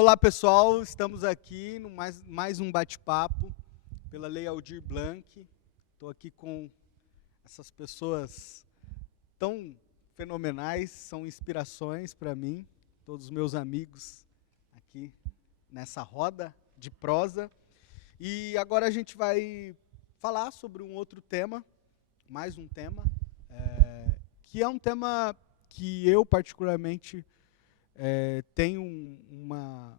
Olá, pessoal. Estamos aqui no mais um bate-papo pela Lei Aldir Blanc. Estou aqui com essas pessoas tão fenomenais, são inspirações para mim, todos os meus amigos aqui nessa roda de prosa. E agora a gente vai falar sobre um outro tema, mais um tema, que é um tema que eu particularmente tenho uma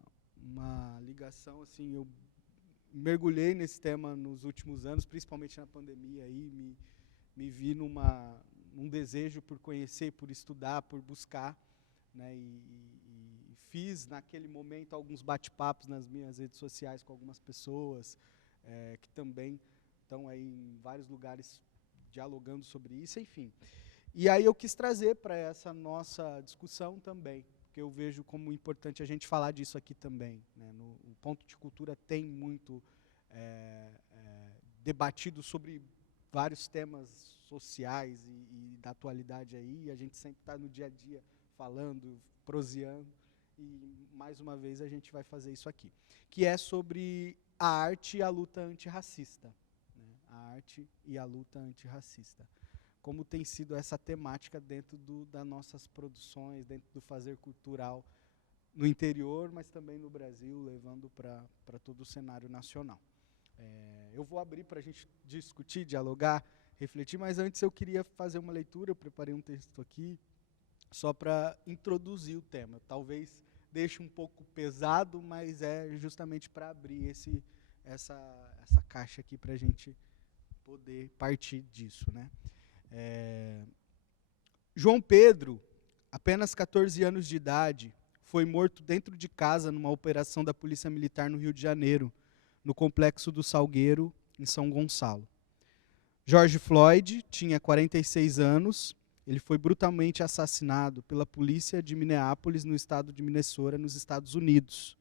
ligação, assim, eu mergulhei nesse tema nos últimos anos, principalmente na pandemia, aí me vi num desejo por conhecer, por estudar, por buscar, né, e fiz naquele momento alguns bate-papos nas minhas redes sociais com algumas pessoas que também estão aí em vários lugares dialogando sobre isso, enfim. E aí eu quis trazer para essa nossa discussão também, porque eu vejo como importante a gente falar disso aqui também, né? O Ponto de Cultura tem muito debatido sobre vários temas sociais e da atualidade aí, e a gente sempre está no dia a dia falando, proseando, e mais uma vez a gente vai fazer isso aqui, que é sobre a arte e a luta antirracista, né? A arte e a luta antirracista. Como tem sido essa temática dentro das nossas produções, dentro do fazer cultural no interior, mas também no Brasil, levando para todo o cenário nacional. Eu vou abrir para a gente discutir, dialogar, refletir, mas antes eu queria fazer uma leitura, eu preparei um texto aqui, só para introduzir o tema. Talvez deixe um pouco pesado, mas é justamente para abrir essa caixa aqui para a gente poder partir disso, né? João Pedro, apenas 14 anos de idade, foi morto dentro de casa numa operação da Polícia Militar no Rio de Janeiro, no Complexo do Salgueiro, em São Gonçalo. George Floyd tinha 46 anos, ele foi brutalmente assassinado pela polícia de Minneapolis, no estado de Minnesota, nos Estados Unidos.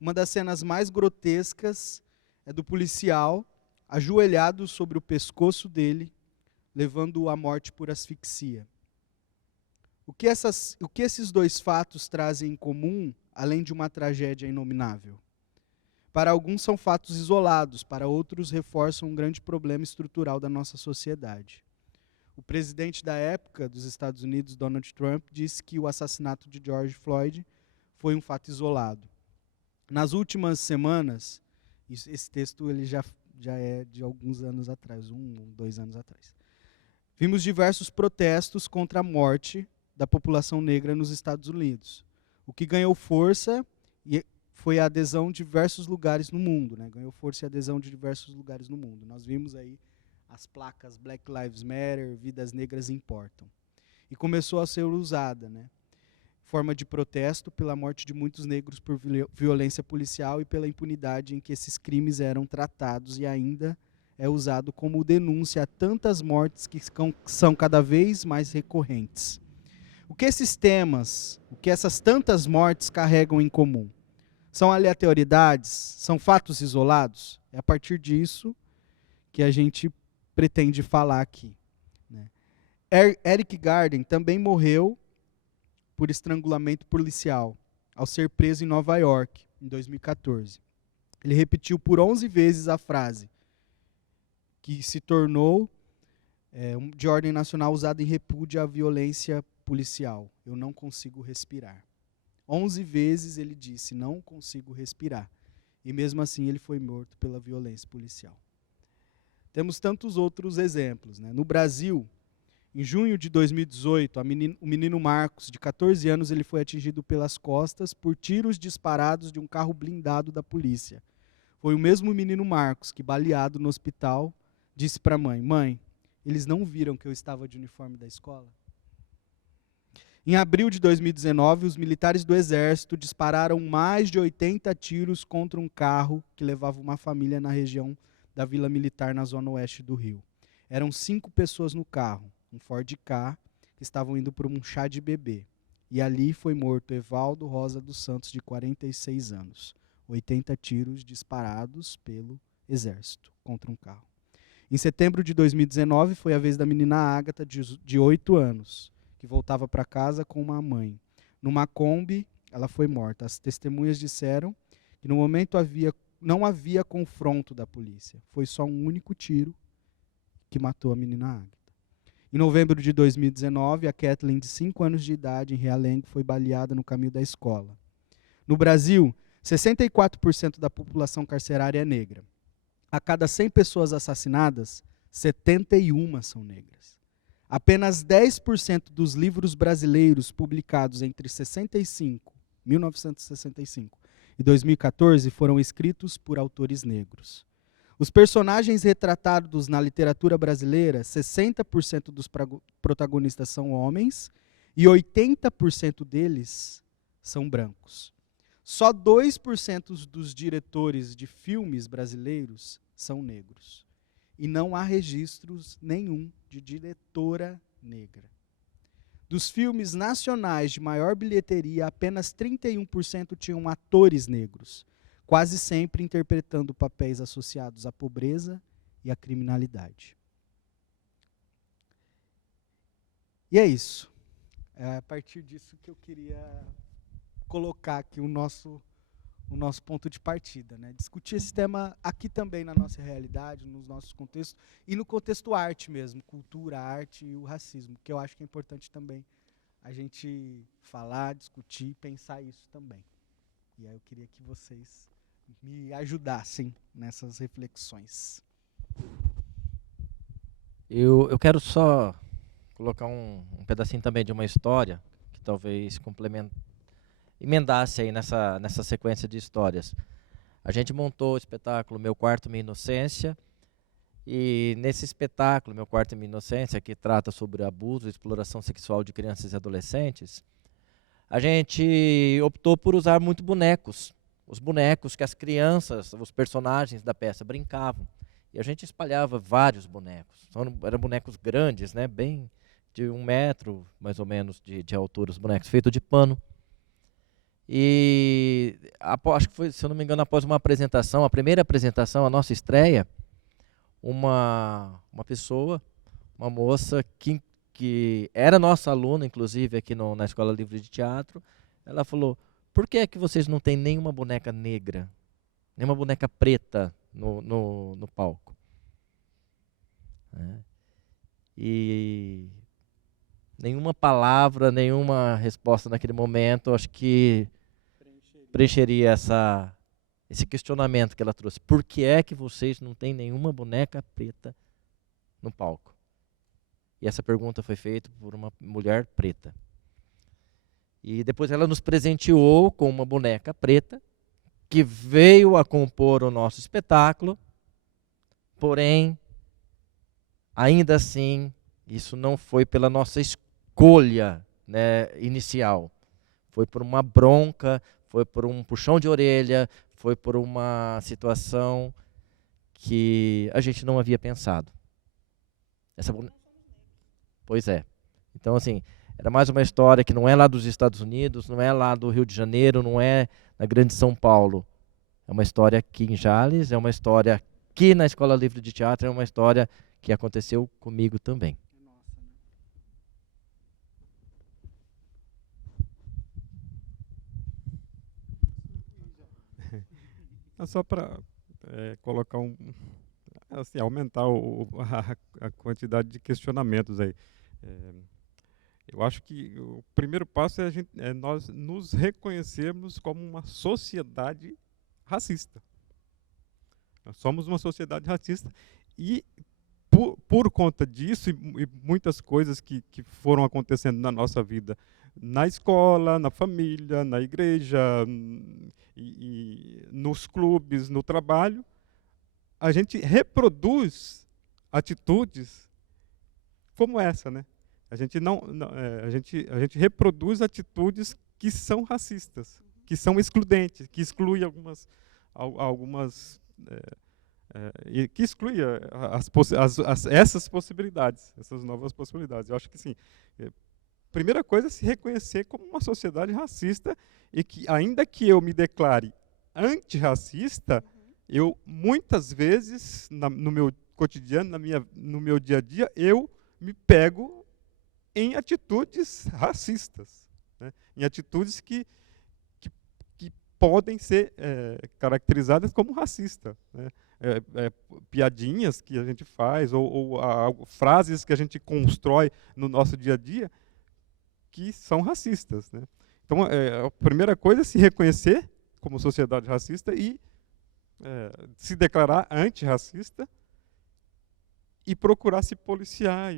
Uma das cenas mais grotescas é do policial ajoelhado sobre o pescoço dele, levando-o à morte por asfixia. O que esses dois fatos trazem em comum, além de uma tragédia inominável? Para alguns são fatos isolados, para outros reforçam um grande problema estrutural da nossa sociedade. O presidente da época dos Estados Unidos, Donald Trump, disse que o assassinato de George Floyd foi um fato isolado. Nas últimas semanas, esse texto ele já é de alguns anos atrás, 2 anos atrás. Vimos diversos protestos contra a morte da população negra nos Estados Unidos. O que ganhou força foi a adesão de diversos lugares no mundo, né? Ganhou força e adesão de diversos lugares no mundo. Nós vimos aí as placas Black Lives Matter, Vidas Negras Importam. E começou a ser usada, né? Forma de protesto pela morte de muitos negros por violência policial e pela impunidade em que esses crimes eram tratados, e ainda é usado como denúncia a tantas mortes que são cada vez mais recorrentes. O que esses temas, o que essas tantas mortes carregam em comum? São aleatoriedades? São fatos isolados? É a partir disso que a gente pretende falar aqui, né? Eric Garner também morreu por estrangulamento policial, ao ser preso em Nova York, em 2014. Ele repetiu por 11 vezes a frase, que se tornou de ordem nacional, usada em repúdio à violência policial. Eu não consigo respirar. 11 vezes ele disse, não consigo respirar. E mesmo assim ele foi morto pela violência policial. Temos tantos outros exemplos, né? No Brasil, em junho de 2018, o menino Marcos, de 14 anos, ele foi atingido pelas costas por tiros disparados de um carro blindado da polícia. Foi o mesmo menino Marcos que, baleado no hospital, disse para a mãe, mãe, eles não viram que eu estava de uniforme da escola? Em abril de 2019, os militares do Exército dispararam mais de 80 tiros contra um carro que levava uma família na região da Vila Militar, na zona oeste do Rio. Eram 5 pessoas no carro, um Ford Ka, que estavam indo para um chá de bebê. E ali foi morto Evaldo Rosa dos Santos, de 46 anos. 80 tiros disparados pelo Exército contra um carro. Em setembro de 2019, foi a vez da menina Ágata, de 8 anos, que voltava para casa com uma mãe. Numa Kombi, ela foi morta. As testemunhas disseram que no momento não havia confronto da polícia. Foi só um único tiro que matou a menina Águida. Em novembro de 2019, a Kathleen, de 5 anos de idade, em Realengo, foi baleada no caminho da escola. No Brasil, 64% da população carcerária é negra. A cada 100 pessoas assassinadas, 71 são negras. Apenas 10% dos livros brasileiros publicados entre 1965 e 2014 foram escritos por autores negros. Os personagens retratados na literatura brasileira, 60% dos protagonistas são homens e 80% deles são brancos. Só 2% dos diretores de filmes brasileiros são negros. E não há registros nenhum de diretora negra. Dos filmes nacionais de maior bilheteria, apenas 31% tinham atores negros, quase sempre interpretando papéis associados à pobreza e à criminalidade. E é isso. É a partir disso que eu queria colocar aqui o nosso ponto de partida, né? Discutir esse tema aqui também na nossa realidade, nos nossos contextos, e no contexto arte mesmo, cultura, arte e o racismo, que eu acho que é importante também a gente falar, discutir, pensar isso também. E aí eu queria que vocês me ajudassem nessas reflexões. Eu quero só colocar um pedacinho também de uma história que talvez emendasse aí nessa sequência de histórias. A gente montou o espetáculo Meu Quarto, Minha Inocência, e nesse espetáculo, Meu Quarto, Minha Inocência, que trata sobre abuso e exploração sexual de crianças e adolescentes, a gente optou por usar muito bonecos. Os bonecos que as crianças, os personagens da peça brincavam. E a gente espalhava vários bonecos. Eram bonecos grandes, né? Bem de 1 metro, mais ou menos, de altura, os bonecos, feitos de pano. E acho que foi, se eu não me engano, após uma apresentação, a primeira apresentação, a nossa estreia, uma pessoa, uma moça que era nossa aluna, inclusive, aqui na Escola Livre de Teatro, ela falou: por que é que vocês não têm nenhuma boneca negra, nenhuma boneca preta no palco? E nenhuma palavra, nenhuma resposta naquele momento, acho que preencheria esse questionamento que ela trouxe. Por que é que vocês não têm nenhuma boneca preta no palco? E essa pergunta foi feita por uma mulher preta. E depois ela nos presenteou com uma boneca preta, que veio a compor o nosso espetáculo, porém, ainda assim, isso não foi pela nossa escolha, né, inicial. Foi por uma bronca, foi por um puxão de orelha, foi por uma situação que a gente não havia pensado. Pois é. Então, assim, era mais uma história que não é lá dos Estados Unidos, não é lá do Rio de Janeiro, não é na Grande São Paulo. É uma história aqui em Jales, é uma história aqui na Escola Livre de Teatro, é uma história que aconteceu comigo também. Só para colocar assim, aumentar a quantidade de questionamentos aí. Eu acho que o primeiro passo é nós nos reconhecermos como uma sociedade racista. Nós somos uma sociedade racista e por conta disso e muitas coisas que foram acontecendo na nossa vida, na escola, na família, na igreja, e nos clubes, no trabalho, a gente reproduz atitudes como essa, né? A gente a gente reproduz atitudes que são racistas, que são excludentes, que excluem que exclui essas possibilidades, essas novas possibilidades. Eu acho que, sim, primeira coisa é se reconhecer como uma sociedade racista e que, ainda que eu me declare antirracista, eu, muitas vezes, no meu cotidiano, no meu dia a dia, eu me pego em atitudes racistas, né? Em atitudes que podem ser caracterizadas como racistas, né? Piadinhas que a gente faz, ou frases que a gente constrói no nosso dia a dia, que são racistas, né? Então, a primeira coisa é se reconhecer como sociedade racista e se declarar antirracista e procurar se policiar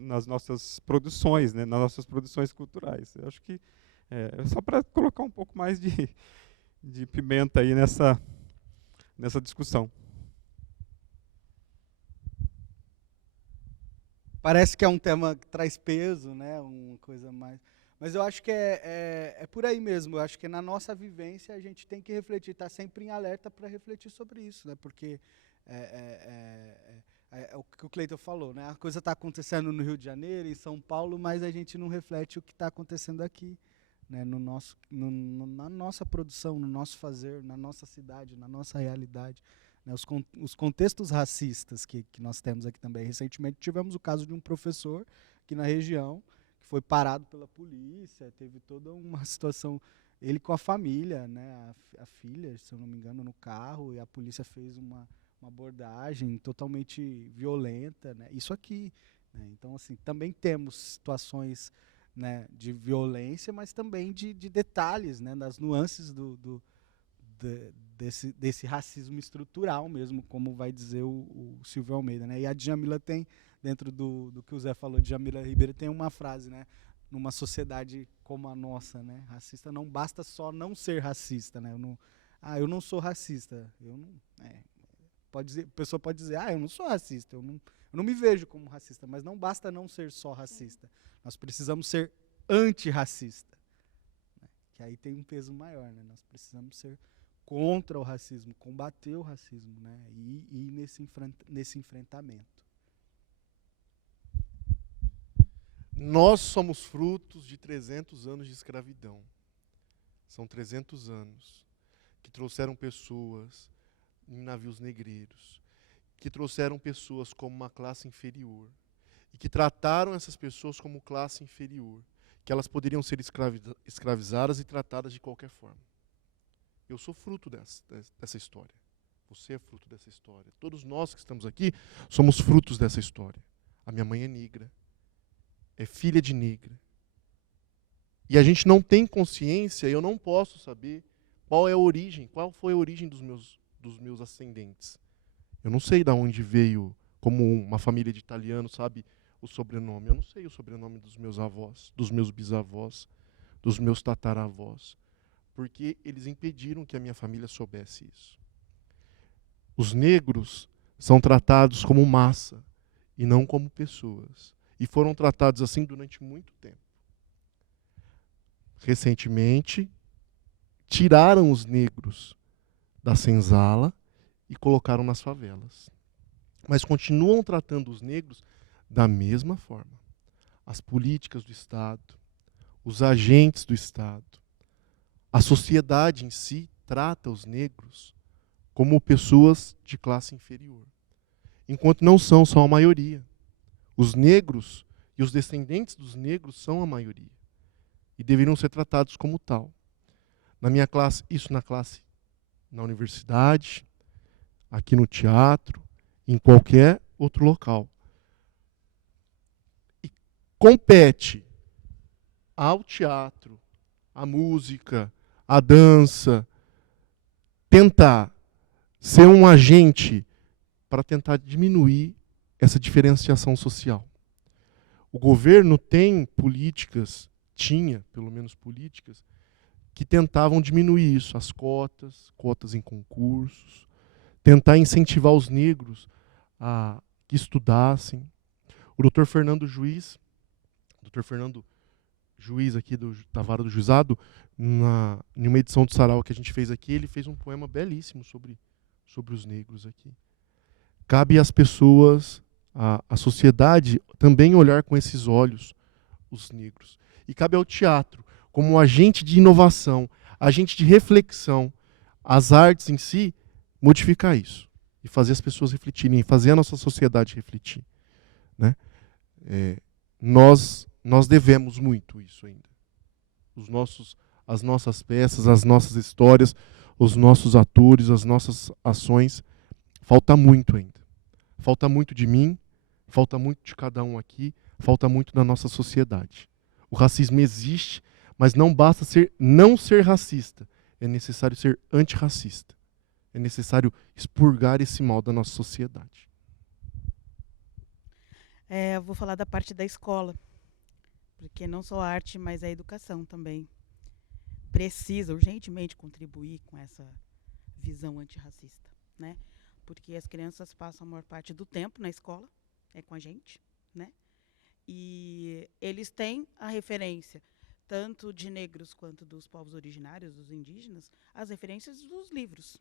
nas nossas produções, né, nas nossas produções culturais. Eu acho que só para colocar um pouco mais de pimenta aí nessa discussão. Parece que é um tema que traz peso, né? Uma coisa mais. Mas eu acho que é por aí mesmo. Eu acho que na nossa vivência a gente tem que refletir, estar sempre em alerta para refletir sobre isso, né? Porque é o que o Cleiton falou, né? A coisa está acontecendo no Rio de Janeiro, em São Paulo, mas a gente não reflete o que está acontecendo aqui, né? Na nossa produção, no nosso fazer, na nossa cidade, na nossa realidade. Né, os contextos racistas que nós temos aqui também. Recentemente tivemos o caso de um professor aqui na região que foi parado pela polícia, teve toda uma situação, ele com a família, né, a filha, se eu não me engano, no carro, e a polícia fez uma abordagem totalmente violenta, né, isso aqui. Né, então, assim, também temos situações, né, de violência, mas também de detalhes, né, das nuances desse racismo estrutural mesmo, como vai dizer o Silvio Almeida, né? E a Djamila tem, dentro do que o Zé falou, Djamila Ribeiro tem uma frase, né? Numa sociedade como a nossa, né? Racista não basta só não ser racista, né? Eu não sou racista. A pessoa pode dizer, eu não sou racista, eu não me vejo como racista, mas não basta não ser só racista. Nós precisamos ser antirracista. Né? Que aí tem um peso maior, né? Nós precisamos ser contra o racismo, combater o racismo, né? E nesse enfrentamento. Nós somos frutos de 300 anos de escravidão. São 300 anos que trouxeram pessoas em navios negreiros, que trouxeram pessoas como uma classe inferior e que trataram essas pessoas como classe inferior, que elas poderiam ser escravizadas e tratadas de qualquer forma. Eu sou fruto dessa história. Você é fruto dessa história. Todos nós que estamos aqui somos frutos dessa história. A minha mãe é negra. É filha de negra. E a gente não tem consciência, eu não posso saber qual é a origem, qual foi a origem dos meus ascendentes. Eu não sei de onde veio, como uma família de italianos sabe o sobrenome. Eu não sei o sobrenome dos meus avós, dos meus bisavós, dos meus tataravós. Porque eles impediram que a minha família soubesse isso. Os negros são tratados como massa e não como pessoas. E foram tratados assim durante muito tempo. Recentemente, tiraram os negros da senzala e colocaram nas favelas. Mas continuam tratando os negros da mesma forma. As políticas do Estado, os agentes do Estado, a sociedade em si trata os negros como pessoas de classe inferior, enquanto não são a maioria. Os negros e os descendentes dos negros são a maioria e deveriam ser tratados como tal. Na minha classe, na universidade, aqui no teatro, em qualquer outro local. E compete ao teatro, à música, a dança, tentar ser um agente para tentar diminuir essa diferenciação social. O governo tem políticas, tinha pelo menos políticas, que tentavam diminuir isso, as cotas em concursos, tentar incentivar os negros a que estudassem. O doutor Fernando Juiz aqui da Vara do Juizado, em uma edição do Sarau que a gente fez aqui, ele fez um poema belíssimo sobre os negros aqui. Cabe às pessoas, à sociedade, também olhar com esses olhos os negros. E cabe ao teatro, como agente de inovação, agente de reflexão, as artes em si, modificar isso. E fazer as pessoas refletirem, fazer a nossa sociedade refletir. Né? Nós devemos muito isso ainda. Os nossos as nossas peças, as nossas histórias, os nossos atores, as nossas ações. Falta muito ainda. Falta muito de mim, falta muito de cada um aqui, falta muito da nossa sociedade. O racismo existe, mas não basta não ser racista. É necessário ser antirracista. É necessário expurgar esse mal da nossa sociedade. Eu vou falar da parte da escola, porque não só a arte, mas a educação também precisa urgentemente contribuir com essa visão antirracista, né? Porque as crianças passam a maior parte do tempo na escola, com a gente, né? E eles têm a referência, tanto de negros quanto dos povos originários, dos indígenas, as referências dos livros,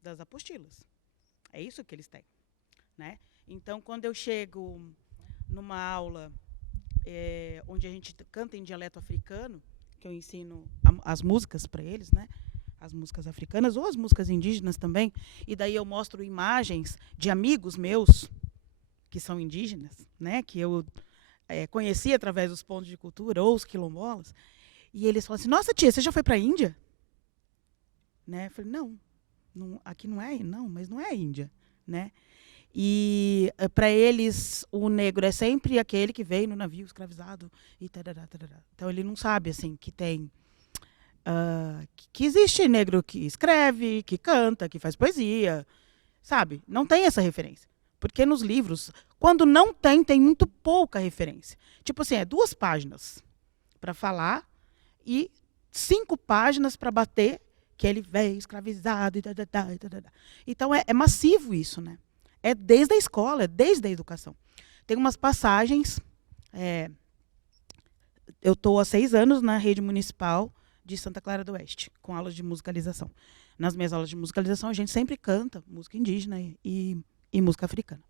das apostilas. É isso que eles têm, né? Então, quando eu chego numa aula onde a gente canta em dialeto africano, que eu ensino as músicas para eles, né? As músicas africanas ou as músicas indígenas também, e daí eu mostro imagens de amigos meus que são indígenas, né? Que eu conheci através dos pontos de cultura ou os quilombolas, e eles falam assim: nossa, tia, você já foi para a Índia? Né? Eu falei: não, aqui não é, não, mas não é a Índia, né? E para eles o negro é sempre aquele que veio no navio escravizado e tarará, tarará. Então ele não sabe assim que tem que existe negro que escreve, que canta, que faz poesia, sabe? Não tem essa referência. Porque nos livros, quando não tem muito pouca referência. Tipo assim, 2 páginas para falar e 5 páginas para bater que ele veio escravizado. Então é massivo isso, né? É desde a escola, é desde a educação. Tem umas passagens. Eu estou há 6 anos na rede municipal de Santa Clara do Oeste, com aulas de musicalização. Nas minhas aulas de musicalização, a gente sempre canta música indígena e música africana.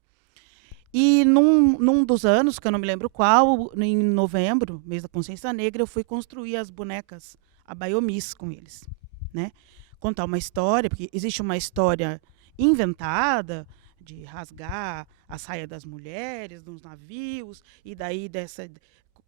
E num dos anos, que eu não me lembro qual, em novembro, mês da consciência negra, eu fui construir as bonecas abaiomis com eles, né? Contar uma história, porque existe uma história inventada de rasgar a saia das mulheres nos navios, e daí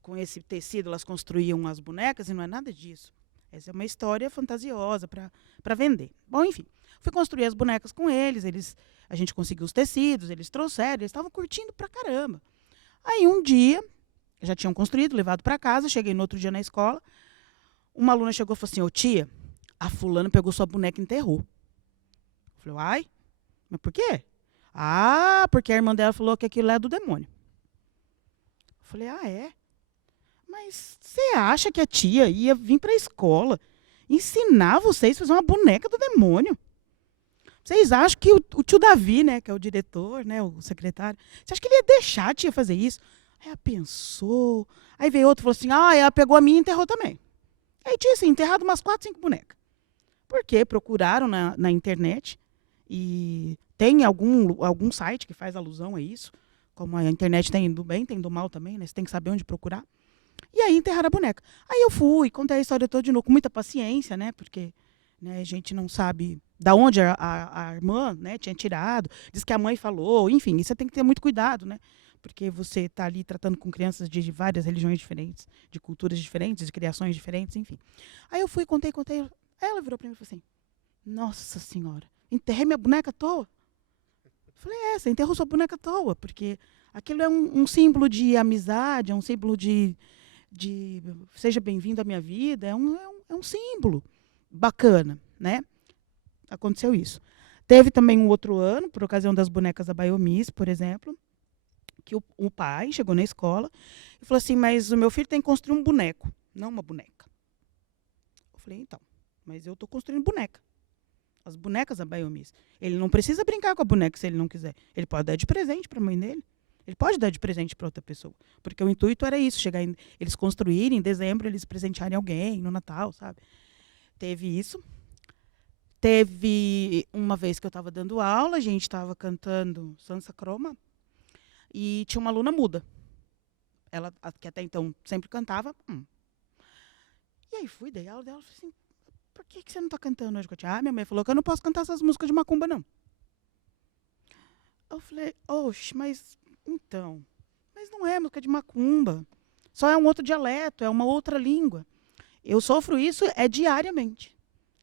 com esse tecido elas construíam as bonecas, e não é nada disso. Essa é uma história fantasiosa para vender. Bom, enfim, fui construir as bonecas com eles, a gente conseguiu os tecidos, eles trouxeram, eles estavam curtindo pra caramba. Aí um dia, já tinham construído, levado para casa, cheguei no outro dia na escola, uma aluna chegou e falou assim: ô tia, a fulana pegou sua boneca e enterrou. Eu falei: ai, mas por quê? Ah, porque a irmã dela falou que aquilo é do demônio. Eu falei: ah, é? Mas você acha que a tia ia vir para a escola ensinar vocês a fazer uma boneca do demônio? Vocês acham que o tio Davi, né, que é o diretor, né, o secretário, você acha que ele ia deixar a tia fazer isso? Aí ela pensou. Aí veio outro e falou assim: ah, ela pegou a minha e enterrou também. Aí tinha assim, enterrado umas 4, 5 bonecas. Porque procuraram na internet e tem algum site que faz alusão a isso. Como a internet tem do bem, tem do mal também, né? Você tem que saber onde procurar. E aí enterraram a boneca. Aí eu fui, contei a história toda de novo, com muita paciência, né? Porque a gente não sabe da onde a irmã, né, tinha tirado. Diz que a mãe falou, enfim, isso você tem que ter muito cuidado, né? Porque você está ali tratando com crianças de várias religiões diferentes, de culturas diferentes, de criações diferentes, enfim. Aí eu fui, contei. Aí ela virou para mim e falou assim: nossa senhora, enterrei minha boneca à toa? Eu falei: você enterrou sua boneca à toa, porque aquilo é um símbolo de amizade, é um símbolo de seja bem-vindo à minha vida, é um símbolo bacana, né? Aconteceu isso. Teve também um outro ano, por ocasião das bonecas abaiomis, por exemplo, que o pai chegou na escola e falou assim: mas o meu filho tem que construir um boneco, não uma boneca. Eu falei: então, mas eu estou construindo boneca. As bonecas abaiomis. Ele não precisa brincar com a boneca se ele não quiser. Ele pode dar de presente para a mãe dele. Ele pode dar de presente para outra pessoa. Porque o intuito era isso, eles construírem, em dezembro, eles presentearem alguém, no Natal, sabe? Teve isso. Teve uma vez que eu estava dando aula, a gente estava cantando Sansa Croma, e tinha uma aluna muda. Ela, que até então sempre cantava. E aí dei aula dela, falei assim: por que você não está cantando hoje? Minha mãe falou que eu não posso cantar essas músicas de macumba, não. Eu falei: oxe, mas não é música de macumba. Só é um outro dialeto, é uma outra língua. Eu sofro isso diariamente.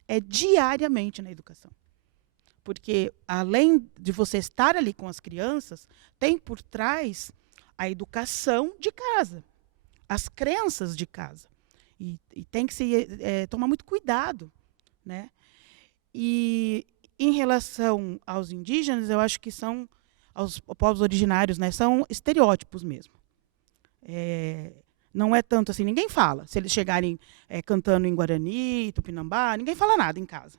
É diariamente na educação. Porque, além de você estar ali com as crianças, tem por trás a educação de casa, as crenças de casa. E tem que se tomar muito cuidado, né? E em relação aos indígenas, eu acho que são, aos povos originários, né, são estereótipos mesmo. Não é tanto assim, ninguém fala. Se eles chegarem cantando em Guarani, Tupinambá, ninguém fala nada em casa.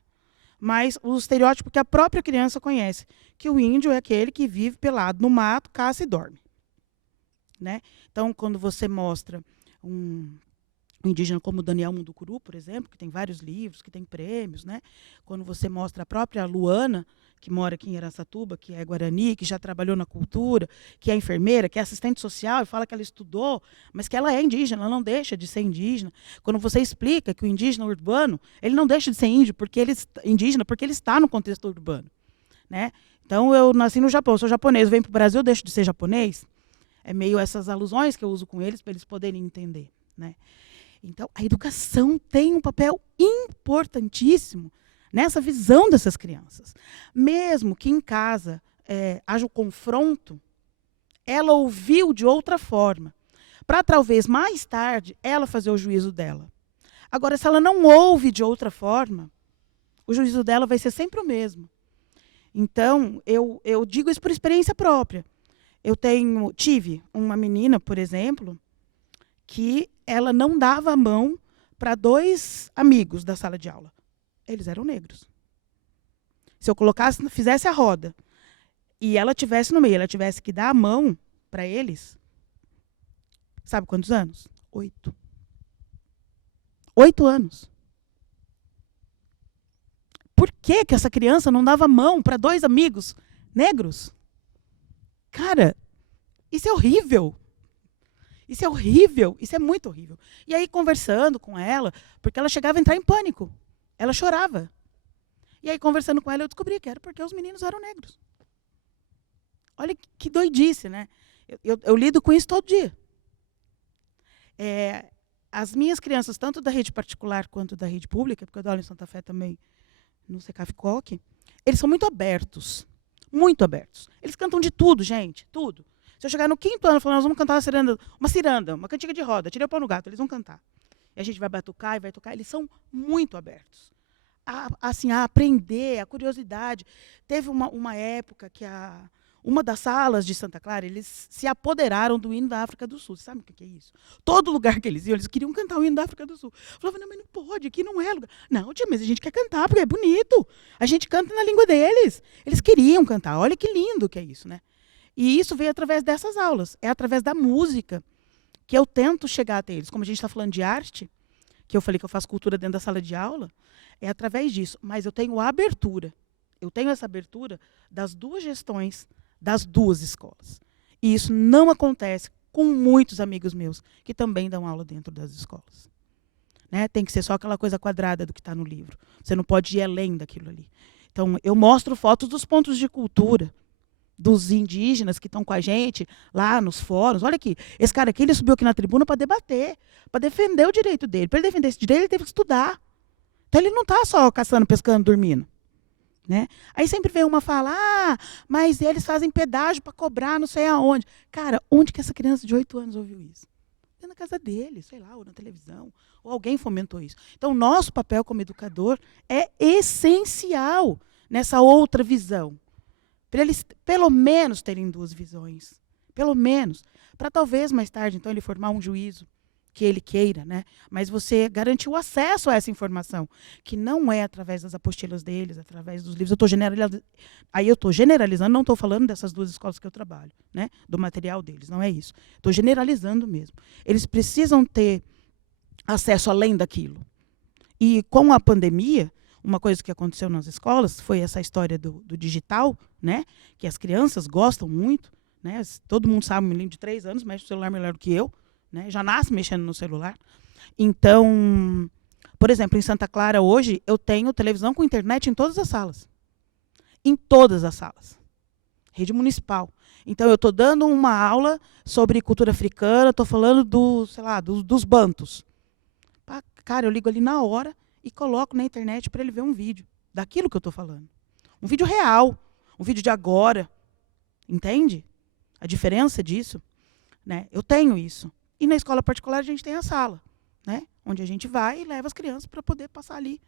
Mas o estereótipo que a própria criança conhece, que o índio é aquele que vive pelado no mato, caça e dorme. Né? Então, quando você mostra um indígena como Daniel Munducuru, por exemplo, que tem vários livros, que tem prêmios, né? Quando você mostra a própria Luana, que mora aqui em Araçatuba, que é Guarani, que já trabalhou na cultura, que é enfermeira, que é assistente social, e fala que ela estudou, mas que ela é indígena, ela não deixa de ser indígena. Quando você explica que o indígena urbano, ele não deixa de ser indígena porque ele está no contexto urbano. Né? Então, eu nasci no Japão, sou japonês, venho para o Brasil, eu deixo de ser japonês. É meio essas alusões que eu uso com eles, para eles poderem entender. Né? Então, a educação tem um papel importantíssimo nessa visão dessas crianças. Mesmo que em casa haja o confronto, ela ouviu de outra forma, para talvez mais tarde ela fazer o juízo dela. Agora, se ela não ouve de outra forma, o juízo dela vai ser sempre o mesmo. Então, eu digo isso por experiência própria. Eu tive uma menina, por exemplo, que ela não dava a mão para 2 amigos da sala de aula. Eles eram negros. Se eu fizesse a roda, e ela tivesse no meio, ela tivesse que dar a mão para eles, sabe quantos anos? 8. 8 anos. Por que essa criança não dava a mão para 2 amigos negros? Cara, isso é horrível. Isso é horrível, isso é muito horrível. E aí, conversando com ela, porque ela chegava a entrar em pânico. Ela chorava. E aí, conversando com ela, eu descobri que era porque os meninos eram negros. Olha que doidice, né? Eu lido com isso todo dia. As minhas crianças, tanto da rede particular quanto da rede pública, porque eu dou aula em Santa Fé também, no Secaf-Coque, eles são muito abertos. Muito abertos. Eles cantam de tudo, gente, tudo. Se eu chegar no 5º ano e falar, nós vamos cantar uma ciranda, uma cantiga de roda, tirei o pau no gato, eles vão cantar. E a gente vai batucar e vai tocar. Eles são muito abertos. A aprender, a curiosidade. Teve uma época que uma das salas de Santa Clara, eles se apoderaram do hino da África do Sul. Você sabe o que é isso? Todo lugar que eles iam, eles queriam cantar o hino da África do Sul. Eu falava, não, mas não pode, aqui não é lugar. Não, tia, mas a gente quer cantar, porque é bonito. A gente canta na língua deles. Eles queriam cantar. Olha que lindo que é isso, né? E isso veio através dessas aulas. É através da música que eu tento chegar até eles. Como a gente está falando de arte, que eu falei que eu faço cultura dentro da sala de aula, é através disso. Mas eu tenho a abertura. Eu tenho essa abertura das 2 gestões das 2 escolas. E isso não acontece com muitos amigos meus que também dão aula dentro das escolas. Né? Tem que ser só aquela coisa quadrada do que está no livro. Você não pode ir além daquilo ali. Então, eu mostro fotos dos pontos de cultura dos indígenas que estão com a gente lá nos fóruns. Olha aqui, esse cara aqui, ele subiu aqui na tribuna para debater, para defender o direito dele. Para ele defender esse direito, ele teve que estudar. Então, ele não está só caçando, pescando, dormindo. Né? Aí sempre vem uma fala, mas eles fazem pedágio para cobrar não sei aonde. Cara, onde que essa criança de 8 anos ouviu isso? Na casa dele, sei lá, ou na televisão, ou alguém fomentou isso. Então, nosso papel como educador é essencial nessa outra visão. Para eles, pelo menos, terem 2 visões. Pelo menos. Para talvez, mais tarde, então, ele formar um juízo que ele queira, né? Mas você garantir o acesso a essa informação, que não é através das apostilas deles, através dos livros. Aí eu estou generalizando, não estou falando dessas 2 escolas que eu trabalho, né? Do material deles, não é isso. Estou generalizando mesmo. Eles precisam ter acesso além daquilo. E com a pandemia, uma coisa que aconteceu nas escolas foi essa história do digital, né? Que as crianças gostam muito, né? Todo mundo sabe, um menino de 3 anos mexe no celular melhor do que eu, né? Já nasce mexendo no celular. Então, por exemplo, em Santa Clara hoje, eu tenho televisão com internet em todas as salas. Em todas as salas. Rede municipal. Então, eu estou dando uma aula sobre cultura africana, estou falando dos bantos. Pá, cara, eu ligo ali na hora e coloco na internet para ele ver um vídeo daquilo que eu estou falando. Um vídeo real, um vídeo de agora. Entende a diferença disso? Né? Eu tenho isso. E na escola particular a gente tem a sala, né? Onde a gente vai e leva as crianças para poder passar ali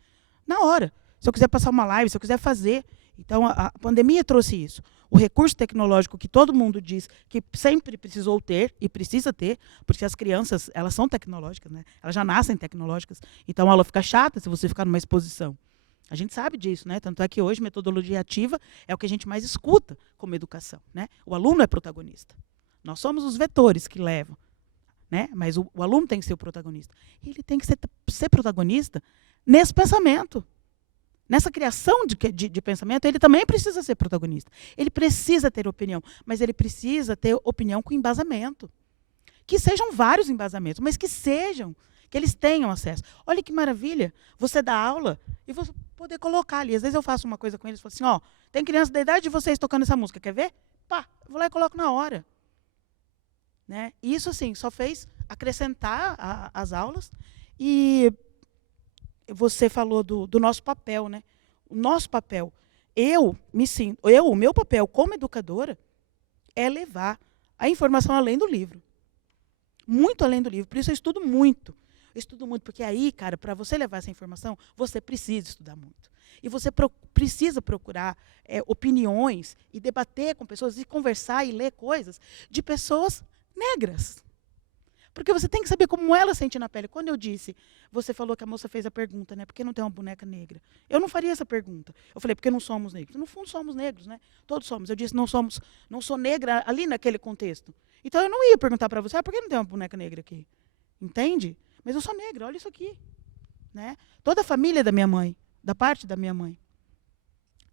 na hora. Se eu quiser passar uma live, se eu quiser fazer. Então, a pandemia trouxe isso. O recurso tecnológico que todo mundo diz que sempre precisou ter e precisa ter, porque as crianças, elas são tecnológicas, né? Elas já nascem tecnológicas. Então, a aula fica chata se você ficar numa exposição. A gente sabe disso, né? Tanto é que hoje metodologia ativa é o que a gente mais escuta como educação, né? O aluno é protagonista. Nós somos os vetores que levam, né? Mas o aluno tem que ser o protagonista. Ele tem que ser protagonista nesse pensamento. Nessa criação de pensamento, ele também precisa ser protagonista. Ele precisa ter opinião, mas ele precisa ter opinião com embasamento. Que sejam vários embasamentos, mas que eles tenham acesso. Olha que maravilha, você dá aula e você poder colocar ali. Às vezes eu faço uma coisa com eles, falo assim, ó, tem criança da idade de vocês tocando essa música, quer ver? Pá, eu vou lá e coloco na hora. Né? Isso, assim, só fez acrescentar as aulas. E você falou do nosso papel, né? O nosso papel, o meu papel como educadora é levar a informação além do livro. Muito além do livro. Por isso eu estudo muito. Eu estudo muito, porque aí, cara, para você levar essa informação, você precisa estudar muito. E você precisa procurar opiniões e debater com pessoas e conversar e ler coisas de pessoas negras. Porque você tem que saber como ela sente na pele. Quando eu disse, você falou que a moça fez a pergunta, né? Por que não tem uma boneca negra? Eu não faria essa pergunta. Eu falei, porque não somos negros. No fundo, somos negros, né? Todos somos. Eu disse, não sou negra ali naquele contexto. Então, eu não ia perguntar para você, por que não tem uma boneca negra aqui? Entende? Mas eu sou negra, olha isso aqui. Né? Toda a família da minha mãe, da parte da minha mãe,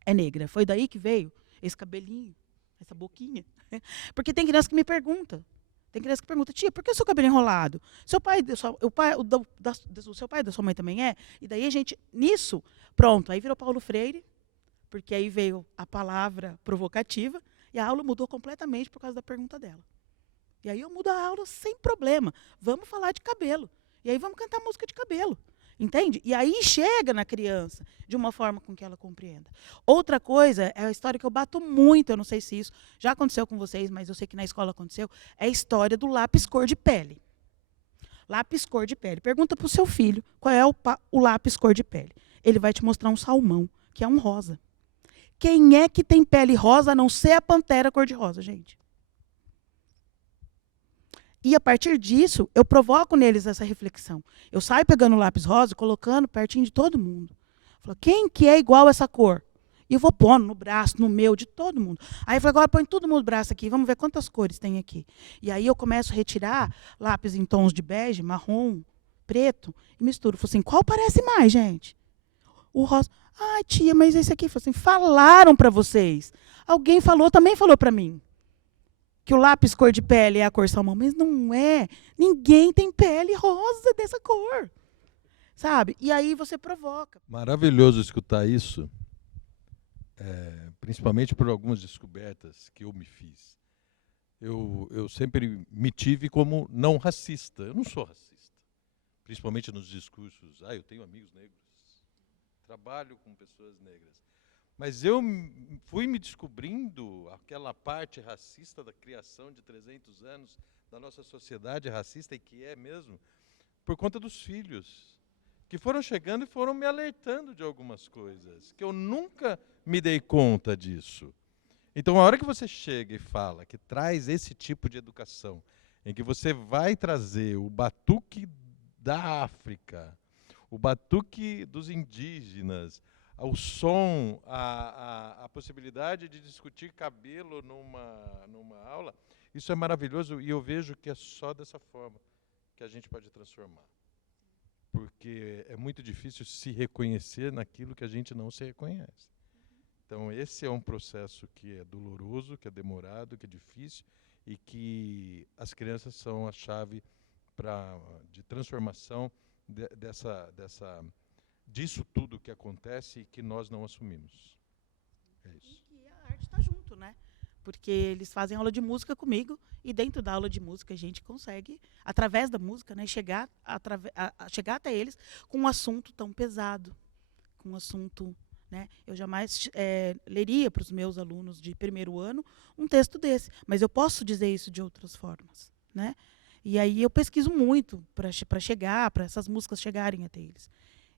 é negra. Foi daí que veio esse cabelinho, essa boquinha. Porque tem criança que me pergunta. Tem criança que pergunta, tia, por que o seu cabelo é enrolado? O seu pai da sua mãe também é? E daí a gente, nisso, pronto, aí virou Paulo Freire, porque aí veio a palavra provocativa, e a aula mudou completamente por causa da pergunta dela. E aí eu mudo a aula sem problema. Vamos falar de cabelo. E aí vamos cantar música de cabelo. Entende? E aí chega na criança de uma forma com que ela compreenda. Outra coisa, é a história que eu bato muito, eu não sei se isso já aconteceu com vocês, mas eu sei que na escola aconteceu, é a história do lápis cor de pele. Lápis cor de pele. Pergunta para o seu filho qual é o lápis cor de pele. Ele vai te mostrar um salmão, que é um rosa. Quem é que tem pele rosa a não ser a pantera cor de rosa, gente? E, a partir disso, eu provoco neles essa reflexão. Eu saio pegando o lápis rosa e colocando pertinho de todo mundo. Falo, quem que é igual a essa cor? E eu vou pondo no braço, no meu, de todo mundo. Aí eu falo, agora põe todo mundo no braço aqui, vamos ver quantas cores tem aqui. E aí eu começo a retirar lápis em tons de bege, marrom, preto, e misturo. Falo assim, qual parece mais, gente? O rosa. Ai, tia, mas esse aqui. Falo assim, falaram para vocês. Alguém falou, também falou para mim. Que o lápis cor de pele é a cor salmão, mas não é. Ninguém tem pele rosa dessa cor. Sabe? E aí você provoca. Maravilhoso escutar isso, principalmente por algumas descobertas que eu me fiz. Eu sempre me tive como não racista. Eu não sou racista. Principalmente nos discursos. Eu tenho amigos negros. Trabalho com pessoas negras. Mas eu fui me descobrindo aquela parte racista da criação de 300 anos da nossa sociedade racista, e que é mesmo, por conta dos filhos, que foram chegando e foram me alertando de algumas coisas, que eu nunca me dei conta disso. Então, a hora que você chega e fala, que traz esse tipo de educação, em que você vai trazer o batuque da África, o batuque dos indígenas, ao som, a possibilidade de discutir cabelo numa aula, isso é maravilhoso, e eu vejo que é só dessa forma que a gente pode transformar. Porque é muito difícil se reconhecer naquilo que a gente não se reconhece. Então, esse é um processo que é doloroso, que é demorado, que é difícil, e que as crianças são a chave de transformação disso tudo que acontece e que nós não assumimos. É isso. E que a arte está junto, né? porque eles fazem aula de música comigo e dentro da aula de música a gente consegue, através da música, né, chegar até eles com um assunto tão pesado, com um assunto, né, eu jamais leria para os meus alunos de primeiro ano um texto desse, mas eu posso dizer isso de outras formas, né? E aí eu pesquiso muito para chegar, para essas músicas chegarem até eles.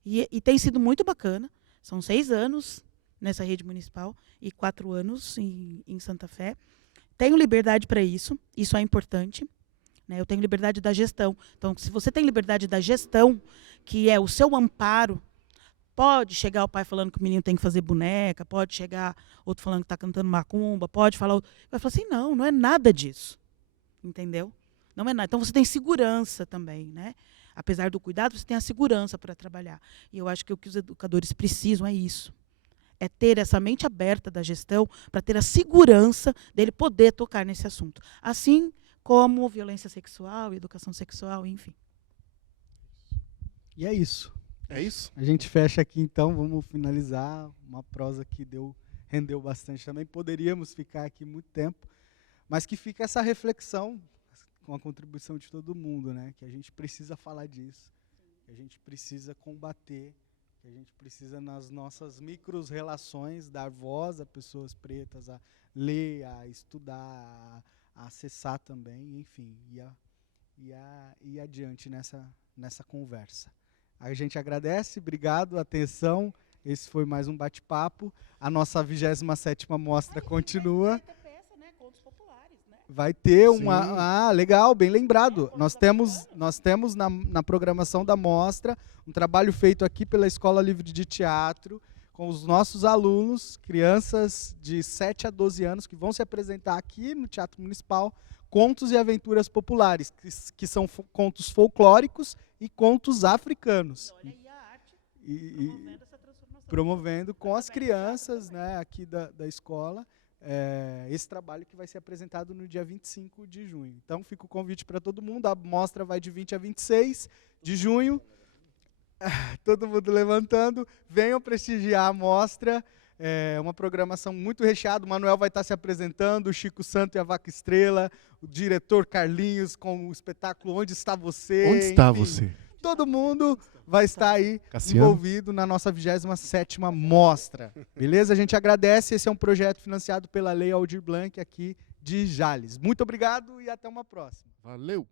E tem sido muito bacana, são 6 anos nessa rede municipal e 4 anos em Santa Fé. Tenho liberdade para isso é importante. Né? Eu tenho liberdade da gestão. Então, se você tem liberdade da gestão, que é o seu amparo, pode chegar o pai falando que o menino tem que fazer boneca, pode chegar outro falando que está cantando macumba, pode falar... Vai falar assim, não é nada disso. Entendeu? Não é nada. Então, você tem segurança também, né? Apesar do cuidado, você tem a segurança para trabalhar. E eu acho que o que os educadores precisam é isso. É ter essa mente aberta da gestão para ter a segurança dele poder tocar nesse assunto. Assim como violência sexual, educação sexual, enfim. E é isso. É isso? A gente fecha aqui então, vamos finalizar. Uma prosa que rendeu bastante também. Poderíamos ficar aqui muito tempo, mas que fica essa reflexão com a contribuição de todo mundo, né? Que a gente precisa falar disso, que a gente precisa combater, que a gente precisa, nas nossas micro-relações, dar voz a pessoas pretas, a ler, a estudar, a acessar também, enfim, e adiante nessa conversa. A gente agradece, obrigado, atenção, esse foi mais um bate-papo, a nossa 27ª mostra continua. Vai ter uma... legal, bem lembrado. Nós temos na programação da mostra um trabalho feito aqui pela Escola Livre de Teatro, com os nossos alunos, crianças de 7 a 12 anos, que vão se apresentar aqui no Teatro Municipal, contos e aventuras populares, que são contos folclóricos e contos africanos. Olha aí a arte promovendo essa transformação. Promovendo com as crianças, né, aqui da escola, esse trabalho que vai ser apresentado no dia 25 de junho. Então, fica o convite para todo mundo. A mostra vai de 20 a 26 de junho. Todo mundo levantando. Venham prestigiar a mostra. É uma programação muito recheada. O Manuel vai estar se apresentando, o Chico Santo e a Vaca Estrela, o diretor Carlinhos com o espetáculo Onde Está Você? Onde está enfim, você? Todo mundo vai estar aí Cassiano? envolvido na nossa 27ª mostra. Beleza? A gente agradece. Esse é um projeto financiado pela Lei Aldir Blanc aqui de Jales. Muito obrigado e até uma próxima. Valeu!